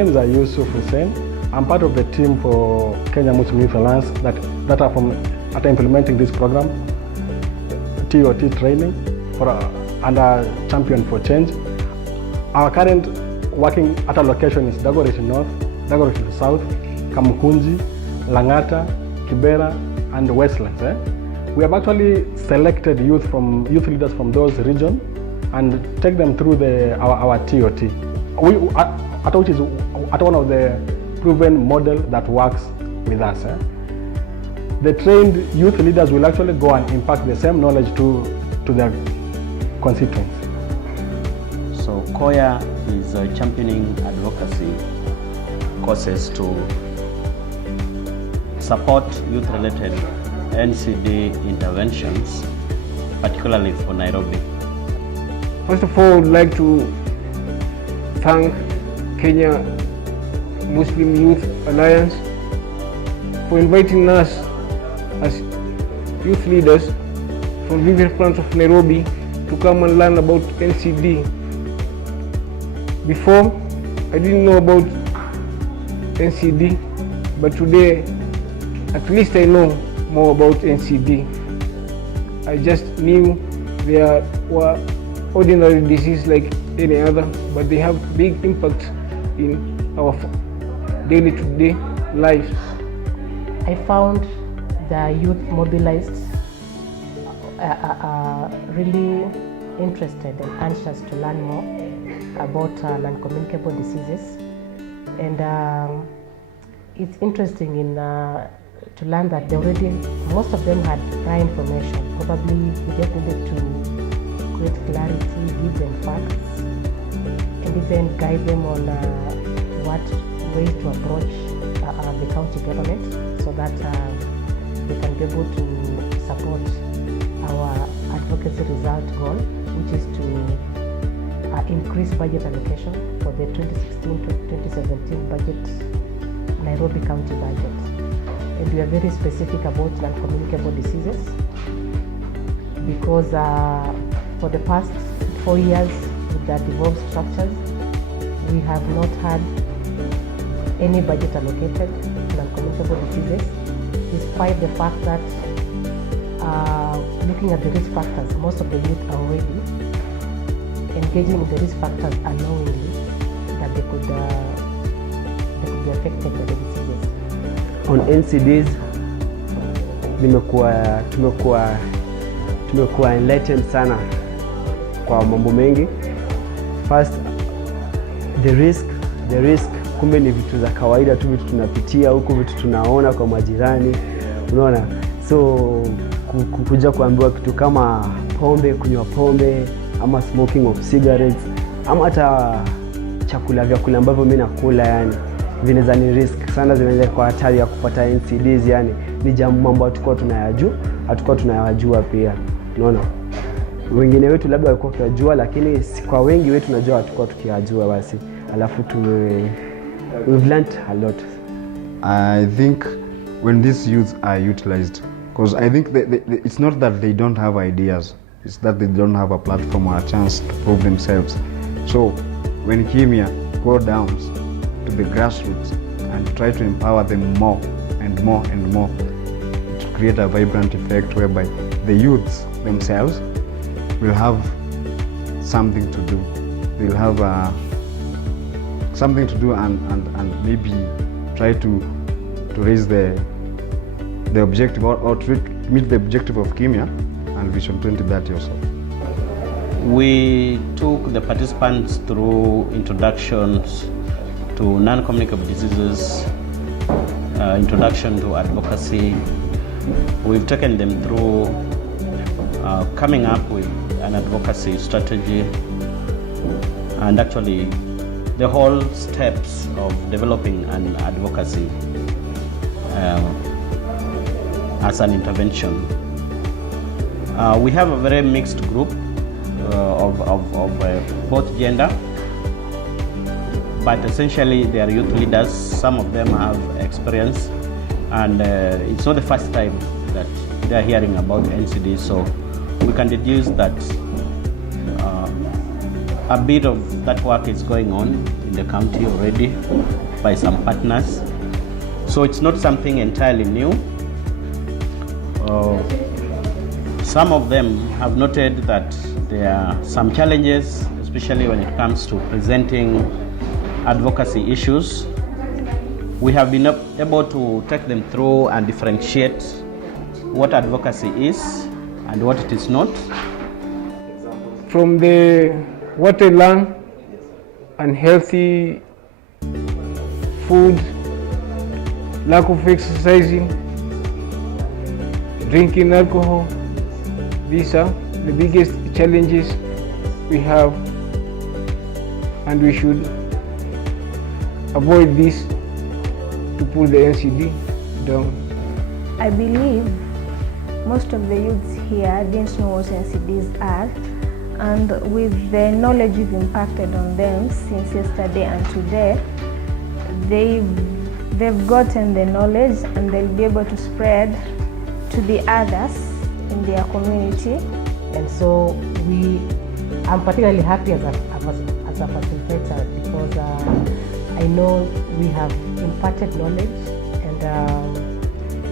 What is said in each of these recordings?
names are Yusuf Hussein. I'm part of the team for Kenya Muslim Youth Alliance that are implementing this program, TOT training and a champion for change. Our current working at a location is Dagoretti North, Dagoretti South, Kamukunji, Langata, Kibra, and Westlands. We have actually selected youth leaders from those regions and take them through our TOT, which is one of the proven model that works with us. The trained youth leaders will actually go and impact the same knowledge to their constituents. So KOYA is championing advocacy courses to support youth-related NCD interventions, particularly for Nairobi. First of all, I would like to thank Kenya Muslim Youth Alliance for inviting us as youth leaders from various parts of Nairobi to come and learn about NCD. Before, I didn't know about NCD, but today at least I know more about NCD. I just knew there were ordinary diseases like any other, but they have big impact in our daily to day lives. I found the youth mobilized really interested and anxious to learn more about non-communicable diseases, and it's interesting to learn that most of them had prior information. Probably we just needed to create clarity, give them facts, and even guide them on what ways to approach the county government so that they can be able to support our advocacy result goal, which is to increase budget allocation for the 2016-2017 budget, Nairobi County budget. And we are very specific about non-communicable diseases because for the past 4 years with the devolved structures, we have not had any budget allocated to non-communicable diseases, despite the fact that looking at the risk factors, most of the youth are already engaging in the risk factors unknowingly that they could be affected by the diseases. On NCDs, tumekuwa enlightened sana kwa mambo mengi. First, the risk kumbe ni vitu za kawaida tu, vitu tunapitia huku, vitu tunaona kwa majirani, unaona. So kuja kuambiwa kitu kama pombe, kunywa pombe ama smoking of cigarettes ama hata vyakula ambavyo mimi nakula, yani vinaweza ni risk sana, zinaweza kwa hatari ya kupata NCDs. Yani ni mambo hatukuwa tunayajua pia, unaona. Wengine wetu labda walikuwa tunajua, lakini kwa wengi wetu tunajua hatukuwa tukiyajua. Basi alafu we've learned a lot. I think when these youths are utilized, because I think it's not that they don't have ideas, it's that they don't have a platform or a chance to prove themselves. So when KMYA go down to the grassroots and try to empower them more and more and more, to create a vibrant effect whereby the youths themselves will have something to do. They'll have something to do and maybe try to raise the objective or to meet the objective of KMYA and Vision 2030 also. We took the participants through introductions to non-communicable diseases, introduction to advocacy. We've taken them through coming up with an advocacy strategy and actually the whole steps of developing an advocacy as an intervention. We have a very mixed group of both gender, but essentially they are youth leaders. Some of them have experience, and it's not the first time that they are hearing about NCDs, so we can deduce that a bit of that work is going on in the county already by some partners. So it's not something entirely new. Some of them have noted that there are some challenges, especially when it comes to presenting advocacy issues. We have been able to take them through and differentiate what advocacy is and what it is not. From what I learned, unhealthy food, lack of exercising, drinking alcohol, these are the biggest challenges we have, and we should avoid this to pull the NCD down. I believe most of the youths here didn't know what NCDs are, and with the knowledge we've impacted on them since yesterday and today, they've gotten the knowledge and they'll be able to spread to the others in their community. And so I'm particularly happy as a facilitator because I know we have imparted knowledge, and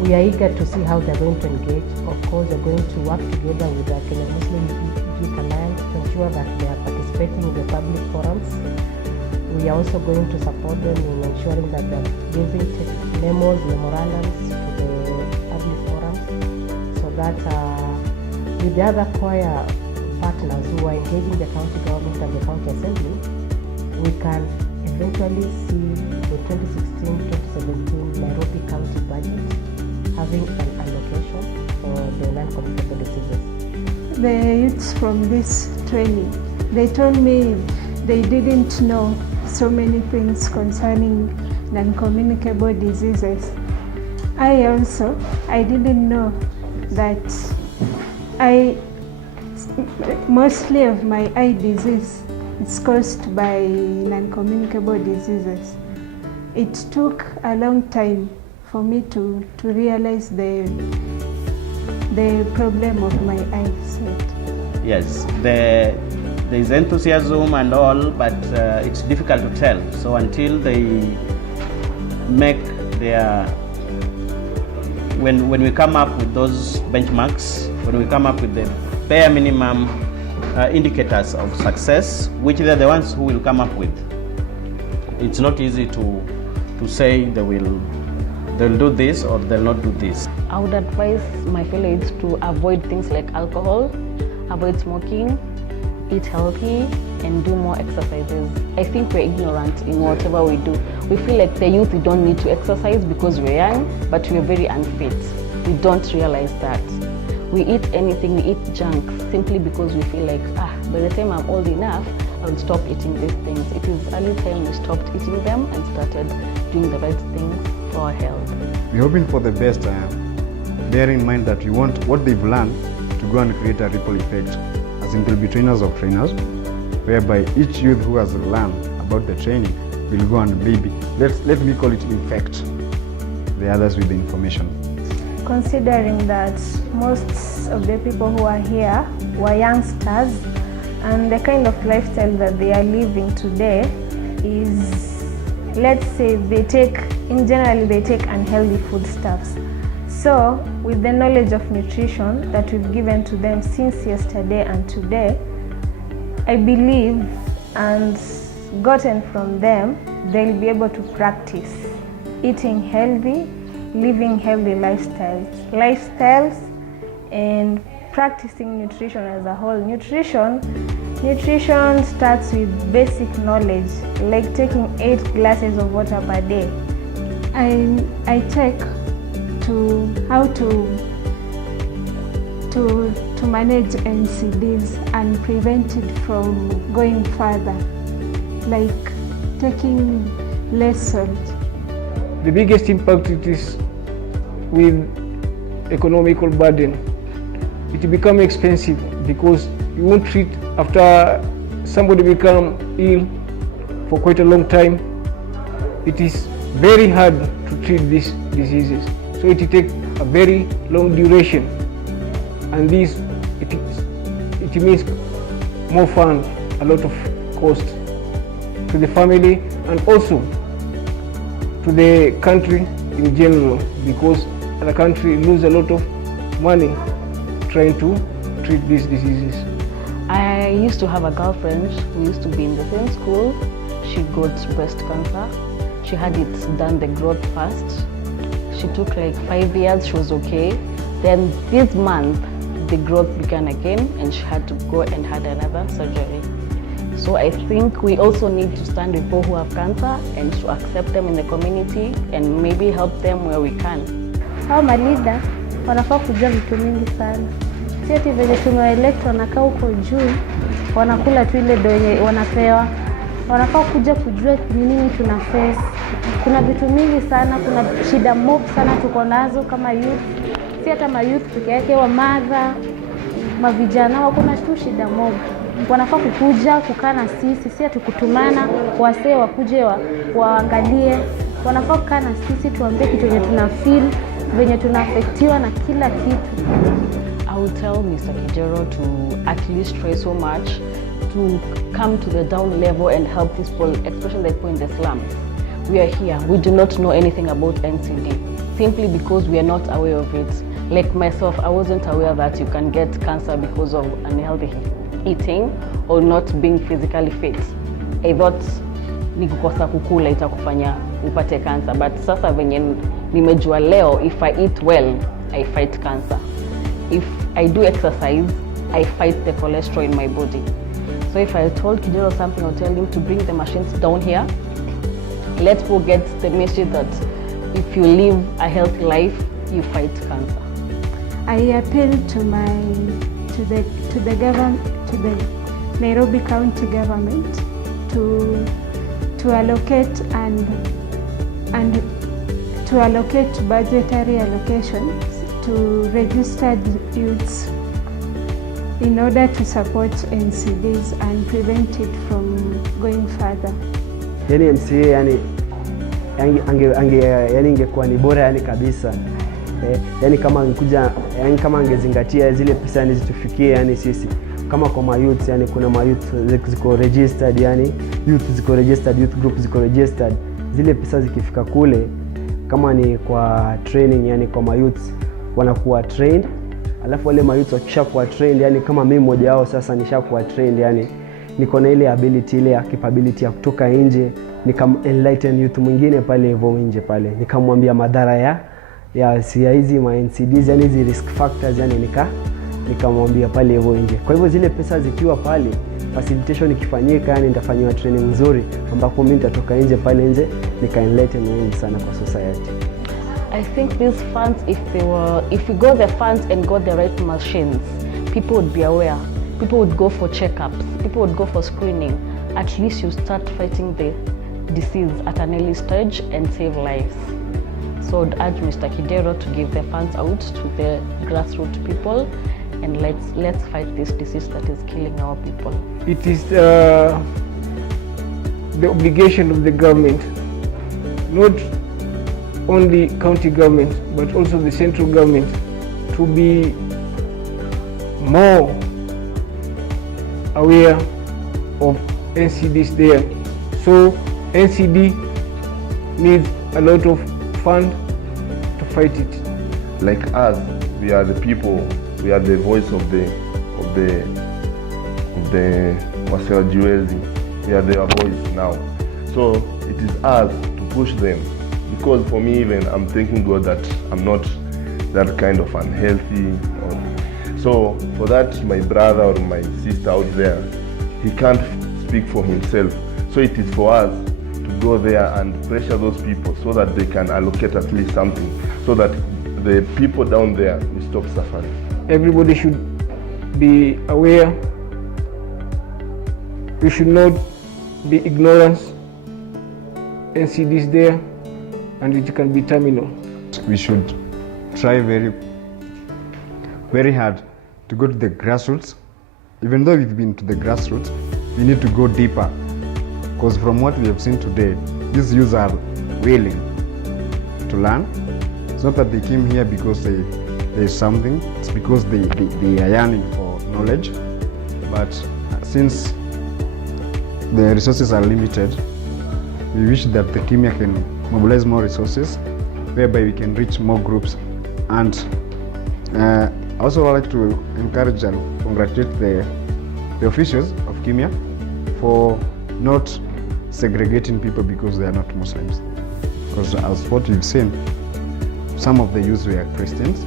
we are eager to see how they're going to engage. Of course, we're going to work together with the Kenya Muslim Youth Alliance to ensure that they are participating in the public forums. We are also going to support them in ensuring that they're giving memorandums to the public forums, so that with the other choir partners who are engaging the county government and the county assembly, we can eventually see the 2016-2017 Nairobi County budget having an allocation for the non-communicable diseases. The youths from this training, they told me they didn't know so many things concerning non-communicable diseases. I didn't know that mostly of my eye disease is caused by non-communicable diseases. It took a long time for me to realize the problem of my eyesight. Yes, there is enthusiasm and all, but it's difficult to tell. So until they make when we come up with those benchmarks, when we come up with the bare minimum indicators of success, which they're the ones who will come up with, it's not easy to say they'll do this or they'll not do this. I would advise my fellow youths to avoid things like alcohol, avoid smoking, eat healthy, and do more exercises. I think we're ignorant in whatever we do. We feel like the youth, we don't need to exercise because we're young, but we're very unfit. We don't realize that. We eat anything, we eat junk simply because we feel like, by the time I'm old enough, I will stop eating these things. It is early time we stopped eating them and started doing the right things for our health. We're hoping for the best, bear in mind that we want what they've learned to go and create a ripple effect, as in, will be trainers of trainers, whereby each youth who has learned about the training will go and maybe, let me call it, infect the others with the information. Considering that most of the people who are here were youngsters, and the kind of lifestyle that they are living today is, let's say, they take unhealthy foodstuffs. So with the knowledge of nutrition that we've given to them since yesterday and today, I believe, and gotten from them, they'll be able to practice eating healthy, living healthy lifestyles, and practicing nutrition as a whole. Nutrition starts with basic knowledge, like taking 8 glasses of water per day. I check how to manage NCDs and prevent it from going further, like taking less salt. The biggest impact it is with economical burden. It becomes expensive because you won't treat after somebody become ill for quite a long time. It is very hard to treat these diseases, so it takes a very long duration, and it means more fund, a lot of cost. to the family, and also to the country in general, because the country loses a lot of money trying to treat these diseases. I used to have a girlfriend who used to be in the same school. She got breast cancer. She had it done the growth first. She took like 5 years, she was okay. Then this month, the growth began again and she had to go and had another surgery. So I think we also need to stand with people who have cancer and to accept them in the community and maybe help them where we can. Hao malida wanafaa kujua vitu mingi sana. Si ati venye tumeelect wanakaa huko juu wanakula tu ile do yenye wanapewa. Wanafaa kuja kujua ni nini tuna face. Kuna vitu mingi sana, kuna shida mob sana tuko nazo kama youth. Si hata ma youth peke yake, wa mother, mavijana wakuna tu shida mob. Wanafaa kukuja kukaa na sisi, si ati kutumana wasee wakuje waangalie. Wanafaa kukaa na sisi tuambie kitu yenye tuna feel, venye tunaafektiwa na kila kitu. I would tell Mr. Kibra to at least try so much to come to the down level and help these people, especially the people in the slums. We are here, we do not know anything about NCD, simply because we are not aware of it. Like myself, I wasn't aware that you can get cancer because of unhealthy eating or not being physically fit. I thought ni kukosa kukula itakufanya upate cancer, but sasa venye nimejua leo, if I eat well, I fight cancer. If I do exercise, I fight the cholesterol in my body. So if I told Kibra something, I'll tell him to bring the machines down here. Let's forget the message that if you live a healthy life, you fight cancer. I appeal to the government, to the Nairobi County Government to allocate and to allocate budgetary allocations to registered youths in order to support NCDs and prevent it from going further. Yani MCA yani ingekuwa ni bora yani kabisa. Yani kama angekuja, yani kama angezingatia zile pesa ni zitufikie yani sisi kama kwa youth, yani kuna youth ziko registered, yani youth ziko registered, youth group ziko registered. Zile pesa zikifika kule kama ni kwa training, yani kwa youth wanakuwa trained, alafu wale youth wakishakuwa trained, yani kama mimi mmoja wao sasa nishakuwa trained, yani niko na ile ability, ile capability ya kutoka nje nikam enlighten youth mwingine pale hivyo nje pale, nikamwambia madhara ya hizi ma NCDs, yani hizi risk factors, yani nikamwambia pale hivyo nje. Kwa hivyo zile pesa zikiwa pale, facilitation ikifanyika, yani nitafanywa training nzuri ambapo mimi nitatoka nje pale nje nika enlighten wengi sana kwa society. I think these funds, if we got the funds and got the right machines, people would be aware. People would go for checkups. People would go for screening. At least you start fighting the disease at an early stage and save lives. So I'd urge Mr. Kibra to give the funds out to the grassroots people, and let's fight this disease that is killing our people. It is the obligation of the government, not only county government, but also the central government, to be more aware of NCDs there. So NCD needs a lot of fund to fight it. Like us, we are the people, we are the voice of the wasiojiwezi. We are their voice now. So it is us to push them. Because for me even, I'm thanking God that I'm not that kind of unhealthy. So for that, my brother or my sister out there, he can't speak for himself. So it is for us to go there and pressure those people so that they can allocate at least something, so that the people down there will stop suffering. Everybody should be aware. We should not be ignorant. NCD is there and it can be terminal. We should try very, very hard to go to the grassroots. Even though we've been to the grassroots, we need to go deeper. Because from what we have seen today, these youths are willing to learn. It's not that they came here because there is something, it's because they are yearning for knowledge. But since the resources are limited, we wish that the KMYA can mobilize more resources whereby we can reach more groups. And I also would like to encourage and congratulate the officials of KMYA for not segregating people because they are not Muslims. Because as what you've seen, some of the youths were Christians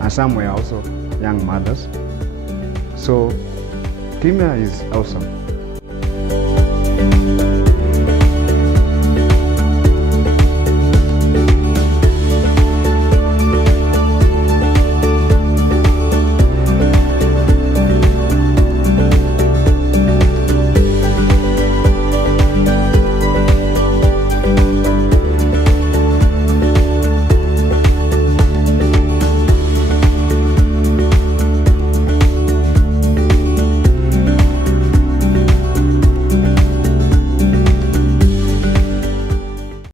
and some were also young mothers. So KMYA is awesome.